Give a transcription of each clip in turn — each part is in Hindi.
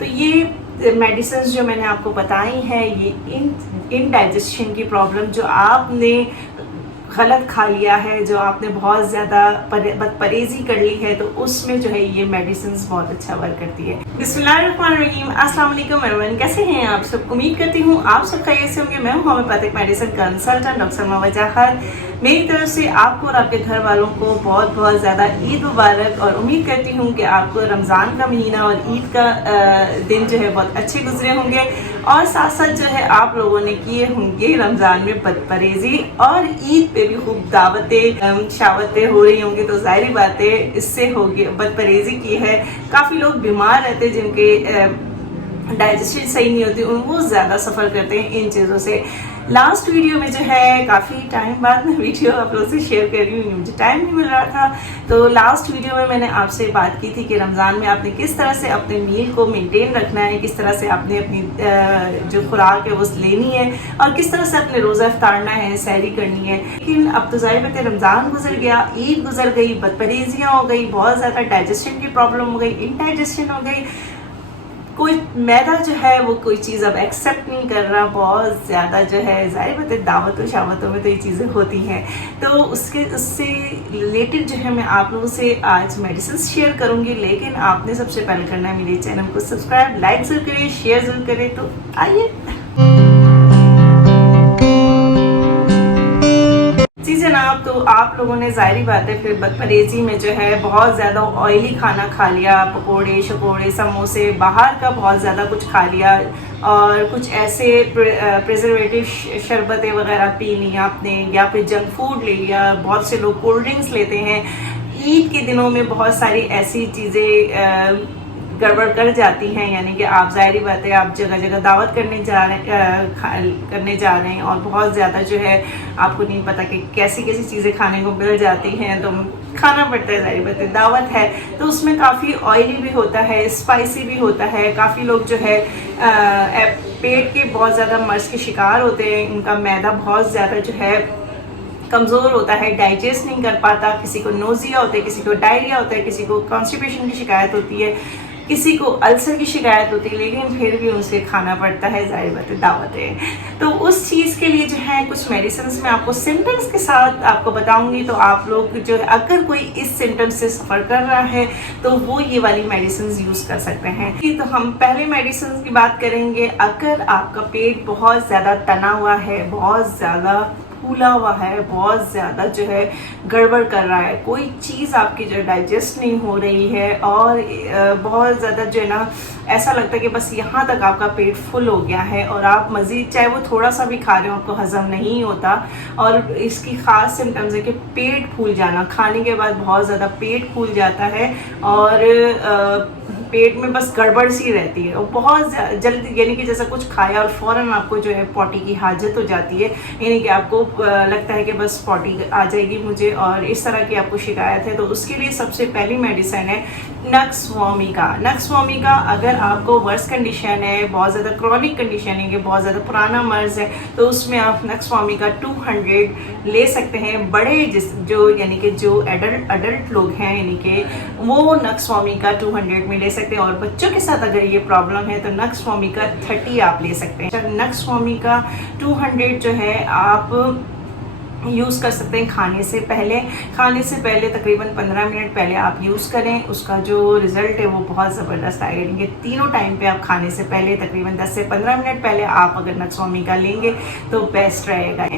तो ये मेडिसिन जो मैंने आपको बताई हैं ये इनडाइजेशन की प्रॉब्लम जो आपने गलत खा लिया है, जो आपने बहुत ज़्यादा बदपरहेज़ी कर ली है, तो उसमें जो है ये मेडिसिन बहुत अच्छा वर्क करती है। बिस्मिल्लाहिर्रहमानिर्रहीम, अस्सलाम वालेकुम एवरीवन, कैसे हैं आप सब? उम्मीद करती हूँ आप सब खैरियत से होंगे। मैं हूँ homeopathic medicine consultant doctor Salma वजाहत। मेरी तरफ से आपको और आपके घर वालों को बहुत बहुत ज़्यादा ईद मुबारक, और उम्मीद करती हूँ कि आपको रमज़ान का महीना और ईद का दिन जो है बहुत अच्छे गुजरे होंगे, और साथ साथ जो है आप लोगों ने किए होंगे रमज़ान में बदपरहेज़ी, और ईद पे भी खूब दावतें शावतें हो रही होंगी, तो ज़ाहिर बात है इससे होगी बदपरहेज़ी की है। काफ़ी लोग बीमार रहते हैं जिनके डाइजेशन सही नहीं होती, वो ज़्यादा सफ़र करते हैं इन चीज़ों से। लास्ट वीडियो में जो है काफ़ी टाइम बाद मैं वीडियो आप लोगों से शेयर कर रही हूँ, मुझे टाइम नहीं मिल रहा था। तो लास्ट वीडियो में मैंने आपसे बात की थी कि रमज़ान में आपने किस तरह से अपने मील को मेंटेन रखना है, किस तरह से आपने अपनी जो खुराक है वो लेनी है, और किस तरह से अपने रोज़ा इफ्तारना है, सहरी करनी है। लेकिन अब तो ज़ाहिर बात है रमज़ान गुजर गया, ईद गुजर गई, बदपरहेज़ियाँ हो गई, बहुत ज़्यादा डाइजेशन की प्रॉब्लम हो गई, इनडाइजेशन हो गई, कोई मैदा जो है वो कोई चीज़ अब एक्सेप्ट नहीं कर रहा, बहुत ज़्यादा जो है ज़ाहिर बात है दावतों शावतों में तो ये चीज़ें होती हैं। तो उससे रिलेटेड जो है मैं आप लोगों से आज मेडिसिन शेयर करूंगी, लेकिन आपने सबसे पहले करना है मेरे चैनल को सब्सक्राइब, लाइक ज़रूर करें, शेयर ज़रूर करें। तो आइए जी जनाब, तो आप लोगों ने ज़ाहिर बात है फिर बदपरहेज़ी में जो है बहुत ज़्यादा ऑयली खाना खा लिया, पकोड़े शकोड़े समोसे, बाहर का बहुत ज़्यादा कुछ खा लिया, और कुछ ऐसे प्रिजर्वेटिव शरबतें वगैरह पी ली आपने, या फिर जंक फूड ले लिया। बहुत से लोग कोल्ड ड्रिंक्स लेते हैं। ईद के दिनों में बहुत सारी ऐसी चीज़ें गड़बड़ कर जाती हैं, यानी कि आप ज़ाहिर बात है आप जगह जगह दावत करने जा रहे हैं, और बहुत ज़्यादा जो है आपको नहीं पता कि कैसी कैसी चीज़ें खाने को मिल जाती हैं, तो खाना पड़ता है। ज़ाहिर बात है दावत है तो उसमें काफ़ी ऑयली भी होता है, स्पाइसी भी होता है। काफ़ी लोग जो है पेट के बहुत ज़्यादा मर्ज के शिकार होते हैं, उनका मैदा बहुत ज़्यादा जो है कमज़ोर होता है, डाइजेस्ट नहीं कर पाता। किसी को नोज़िया होता है, किसी को डायरिया होता है, किसी को कॉन्स्टिपेशन की शिकायत होती है, किसी को अल्सर की शिकायत होती है, लेकिन फिर भी उसे खाना पड़ता है। ज़ाहिर बात है दावत है। तो उस चीज़ के लिए जो है कुछ मेडिसिन मैं आपको सिम्टम्स के साथ आपको बताऊंगी, तो आप लोग जो है अगर कोई इस सिम्टम्स से सफ़र कर रहा है तो वो ये वाली मेडिसिन यूज़ कर सकते हैं। तो हम पहले मेडिसिन की बात करेंगे। अगर आपका पेट बहुत ज़्यादा तना हुआ है, बहुत ज़्यादा फूला हुआ है, बहुत ज़्यादा जो है गड़बड़ कर रहा है, कोई चीज़ आपकी जो डाइजेस्ट नहीं हो रही है, और बहुत ज़्यादा जो है ना ऐसा लगता है कि बस यहाँ तक आपका पेट फुल हो गया है, और आप मज़ीद चाहे वो थोड़ा सा भी खा रहे हो आपको हज़म नहीं होता। और इसकी ख़ास सिम्टम्स है कि पेट फूल जाना, खाने के बाद बहुत ज़्यादा पेट फूल जाता है, और पेट में बस गड़बड़ सी रहती है, और बहुत जल्दी, यानी कि जैसा कुछ खाया और फ़ौरन आपको जो है पॉटी की हाजत हो जाती है, यानी कि आपको लगता है कि बस पॉटी आ जाएगी मुझे, और इस तरह की आपको शिकायत है। तो उसके लिए सबसे पहली मेडिसिन है नक्स वोमिका। नक्स वोमिका अगर आपको वर्स कंडीशन है, बहुत ज़्यादा क्रॉनिक कंडीशन है, कि बहुत ज़्यादा पुराना मर्ज है, तो उसमें आप नक्स वोमिका 200 ले सकते हैं। बड़े जो यानी कि जो एडल्ट लोग हैं, यानी कि वो नक्स वोमिका 200 में ले सकते हैं, और बच्चों के साथ अगर ये प्रॉब्लम है तो नक्स वोमिका 30 आप ले सकते हैं। नक्स वोमिका 200 जो है आप यूज़ कर सकते हैं खाने से पहले तकरीबन 15 मिनट पहले आप यूज़ करें। उसका जो रिज़ल्ट है वो बहुत ज़बरदस्त आएगा, यानी कि तीनों टाइम पे आप खाने से पहले तकरीबन 10 से 15 मिनट पहले आप अगर नक्स वोमिका लेंगे तो बेस्ट रहेगा।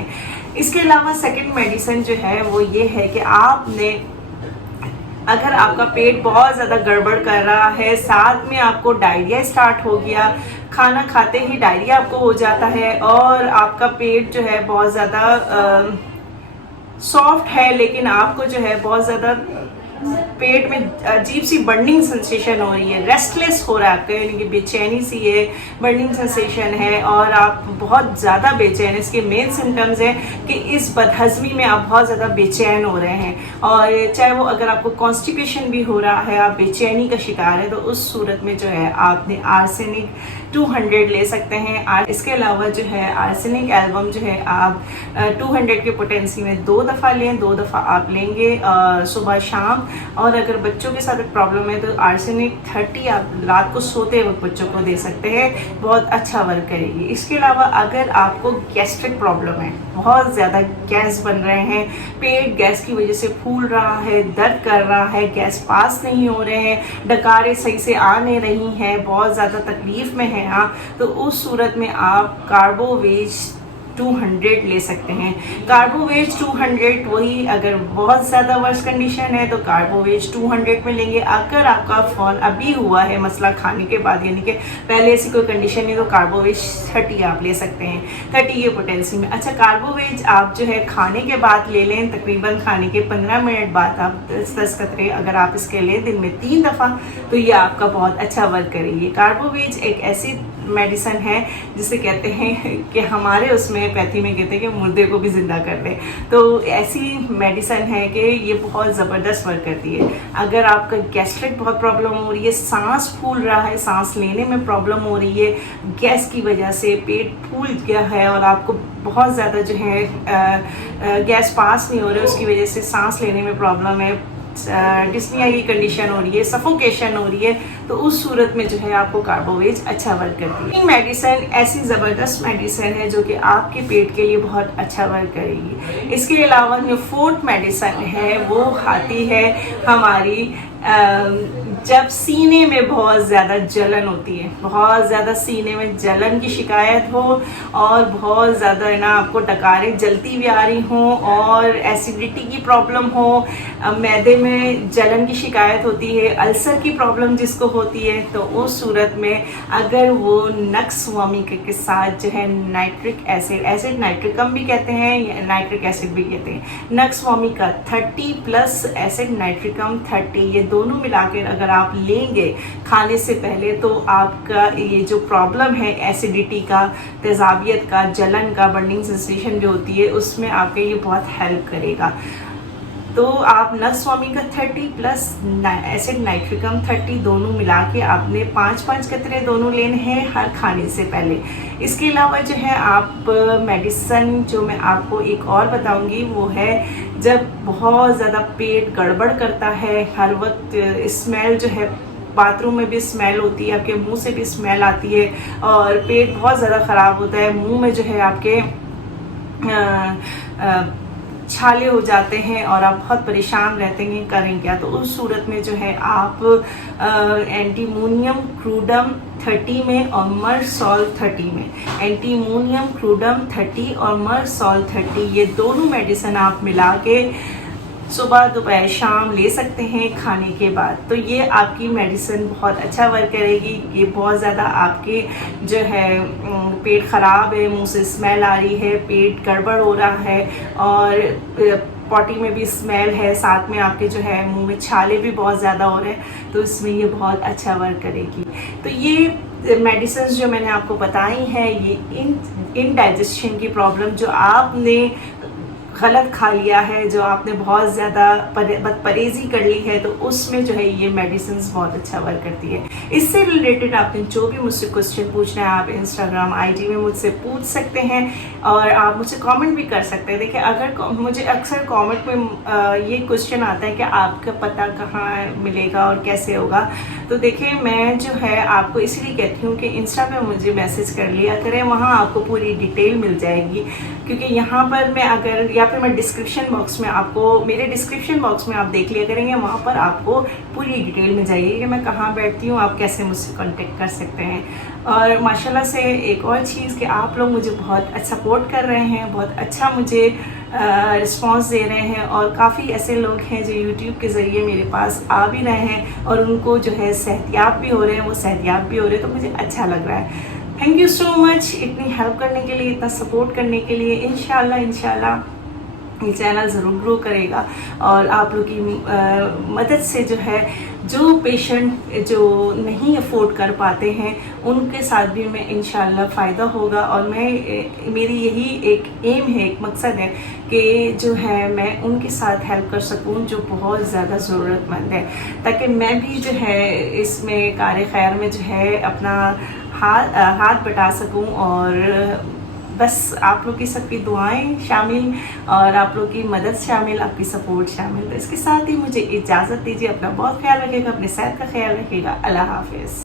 इसके अलावा सेकंड मेडिसिन जो है वो ये है कि आपने, अगर आपका पेट बहुत ज़्यादा गड़बड़ कर रहा है, साथ में आपको डायरिया स्टार्ट हो गया, खाना खाते ही डायरिया आपको हो जाता है, और आपका पेट जो है बहुत ज़्यादा सॉफ्ट है, लेकिन आपको जो है बहुत ज़्यादा पेट में अजीब सी बर्निंग सेंसेशन हो रही है, रेस्टलेस हो रहा है आपका, यानी कि बेचैनी सी है, बर्निंग सेंसेशन है, और आप बहुत ज़्यादा बेचैन। इसके मेन सिम्टम्स हैं कि इस बदहज़मी में आप बहुत ज़्यादा बेचैन हो रहे हैं, और चाहे वो अगर आपको कॉन्स्टिपेशन भी हो रहा है, आप बेचैनी का शिकार है, तो उस सूरत में जो है आपने आर्सेनिक 200 ले सकते हैं। इसके अलावा जो है आर्सेनिक एल्बम जो है आप 200 के पोटेंसी में 2 दफ़ा लें, 2 दफ़ा आप लेंगे सुबह शाम, और और अगर बच्चों के साथ प्रॉब्लम है तो आर्सेनिक 30 आप रात को सोते वक्त बच्चों को दे सकते हैं, बहुत अच्छा वर्क करेगी। इसके अलावा अगर आपको गैस्ट्रिक प्रॉब्लम है, बहुत ज़्यादा गैस बन रहे हैं, पेट गैस की वजह से फूल रहा है, दर्द कर रहा है, गैस पास नहीं हो रहे हैं, डकारें सही से आ नहीं रही हैं, बहुत ज़्यादा तकलीफ़ में हैं आप, तो उस सूरत में आप कार्बोवेज 200 ले सकते हैं। कार्बोवेज 200 वही, अगर बहुत ज़्यादा वर्स कंडीशन है तो कार्बोवेज 200 में लेंगे। अगर आपका फॉल अभी हुआ है मसला खाने के बाद, यानी कि पहले ऐसी कोई कंडीशन नहीं, तो कार्बोवेज 30 आप ले सकते हैं, 30 ये पोटेंसी में। अच्छा, कार्बोवेज आप जो है खाने के बाद ले लें, तकरीबन खाने के 15 मिनट बाद आप 10 कतरे अगर आप इसके लें दिन में 3 दफ़ा, तो ये आपका बहुत अच्छा वर्क करेगी। कार्बोवेज एक ऐसी मेडिसन है जिसे कहते हैं कि हमारे उसमें पैथी में कहते हैं कि मुर्दे को भी ज़िंदा कर दे, तो ऐसी मेडिसन है कि ये बहुत ज़बरदस्त वर्क करती है। अगर आपका गैस्ट्रिक बहुत प्रॉब्लम हो रही है, सांस फूल रहा है, सांस लेने में प्रॉब्लम हो रही है, गैस की वजह से पेट फूल गया है और आपको बहुत ज़्यादा जो है गैस पास नहीं हो रही है, उसकी वजह से सांस लेने में प्रॉब्लम है, डिस्निया की कंडीशन हो रही है, सफोकेशन हो रही है, तो उस सूरत में जो है आपको कार्बोवेज अच्छा वर्क करती है। मेडिसिन ऐसी ज़बरदस्त मेडिसिन है जो कि आपके पेट के लिए बहुत अच्छा वर्क करेगी। इसके अलावा जो फोर्थ मेडिसिन है वो आती है हमारी जब सीने में बहुत ज़्यादा जलन होती है, बहुत ज़्यादा सीने में जलन की शिकायत हो और बहुत ज़्यादा है ना आपको डकारें जलती भी आ रही हों और एसिडिटी की प्रॉब्लम हो, मैदे में जलन की शिकायत होती है, अल्सर की प्रॉब्लम जिसको होती है, तो उस सूरत में अगर वो नक्स स्वामी के साथ जो है नाइट्रिक एसिड नाइट्रिकम भी कहते हैं या नाइट्रिक एसिड भी कहते हैं, नक्स स्वामी का 30 प्लस एसिड नाइट्रिकम 30, ये दोनों मिलाकर अगर आप लेंगे खाने से पहले, तो आपका ये जो प्रॉब्लम है एसिडिटी का, तेज़ाबियत का, जलन का, बर्निंग सेंसेशन जो होती है, उसमें आपके ये बहुत हेल्प करेगा। तो आप नक्स स्वामी का 30 प्लस एसिड नाइट्रिकम 30 दोनों मिला के आपने 5-5 कतरे दोनों लेने हैं हर खाने से पहले। इसके अलावा जो है आप मेडिसन जो मैं आपको एक और बताऊंगी वो है जब बहुत ज़्यादा पेट गड़बड़ करता है, हर वक्त स्मेल जो है, बाथरूम में भी स्मेल होती है, आपके मुंह से भी स्मेल आती है और पेट बहुत ज़्यादा ख़राब होता है, मुंह में जो है आपके छाले हो जाते हैं और आप बहुत परेशान रहते हैं, करें क्या, तो उस सूरत में जो है आप एंटीमोनियम क्रूडम 30 में और मरसॉल 30 में, एंटीमोनियम क्रूडम 30 और मरसॉल 30, ये दोनों मेडिसिन आप मिला के सुबह दोपहर शाम ले सकते हैं खाने के बाद। तो ये आपकी मेडिसिन बहुत अच्छा वर्क करेगी। ये बहुत ज़्यादा आपके जो है पेट ख़राब है, मुंह से स्मेल आ रही है, पेट गड़बड़ हो रहा है और पॉटी में भी स्मेल है, साथ में आपके जो है मुंह में छाले भी बहुत ज़्यादा हो रहे हैं, तो इसमें ये बहुत अच्छा वर्क करेगी। तो ये मेडिसिन जो मैंने आपको बताई हैं, ये इनडाइजेशन की प्रॉब्लम जो आपने गलत खा लिया है, जो आपने बहुत ज़्यादा बदपरहेज़ी कर ली है, तो उसमें जो है ये मेडिसिन बहुत अच्छा वर्क करती है। इससे रिलेटेड आपने जो भी मुझसे क्वेश्चन पूछना है, आप इंस्टाग्राम आईडी में मुझसे पूछ सकते हैं और आप मुझसे कमेंट भी कर सकते हैं। देखिए, अगर मुझे अक्सर कमेंट में ये क्वेश्चन आता है कि आपका पता कहाँ मिलेगा और कैसे होगा, तो देखिए मैं जो है आपको इसलिए कहती हूँ कि इंस्टा पे मुझे मैसेज कर लिया करें, वहाँ आपको पूरी डिटेल मिल जाएगी। क्योंकि यहाँ पर मैं अगर या फिर मैं डिस्क्रिप्शन बॉक्स में आपको, मेरे डिस्क्रिप्शन बॉक्स में आप देख लिया करेंगे, वहाँ पर आपको पूरी डिटेल मिल जाएगी कि मैं कहाँ बैठती हूँ, आप कैसे मुझसे कांटेक्ट कर सकते हैं। और माशाल्लाह से एक और चीज़ कि आप लोग मुझे बहुत सपोर्ट कर रहे हैं, बहुत अच्छा मुझे रिस्पांस दे रहे हैं और काफ़ी ऐसे लोग हैं जो यूट्यूब के ज़रिए मेरे पास आ भी रहे हैं और उनको जो है सेहतियाब भी हो रहे हैं, वो सेहतियाब भी हो रहे हैं, तो मुझे अच्छा लग रहा है। थैंक यू सो मच इतनी हेल्प करने के लिए, इतना सपोर्ट करने के लिए। इंशाल्लाह ये चैनल ज़रूर ग्रो करेगा और आप लोग की मदद से जो है जो पेशेंट जो नहीं अफोर्ड कर पाते हैं उनके साथ भी मैं इंशाल्लाह फ़ायदा होगा। और मेरी यही एक एम है, एक मकसद है कि जो है मैं उनके साथ हेल्प कर सकूं जो बहुत ज़्यादा ज़रूरतमंद है, ताकि मैं भी जो है इसमें कार खैर में जो है अपना हाथ बटा सकूं और बस आप लोग की सबकी दुआएं शामिल और आप लोग की मदद शामिल, आपकी सपोर्ट शामिल। तो इसके साथ ही मुझे इजाज़त दीजिए। अपना बहुत ख्याल रखिएगा, अपने सेहत का ख्याल रखिएगा। अल्लाह हाफिज़।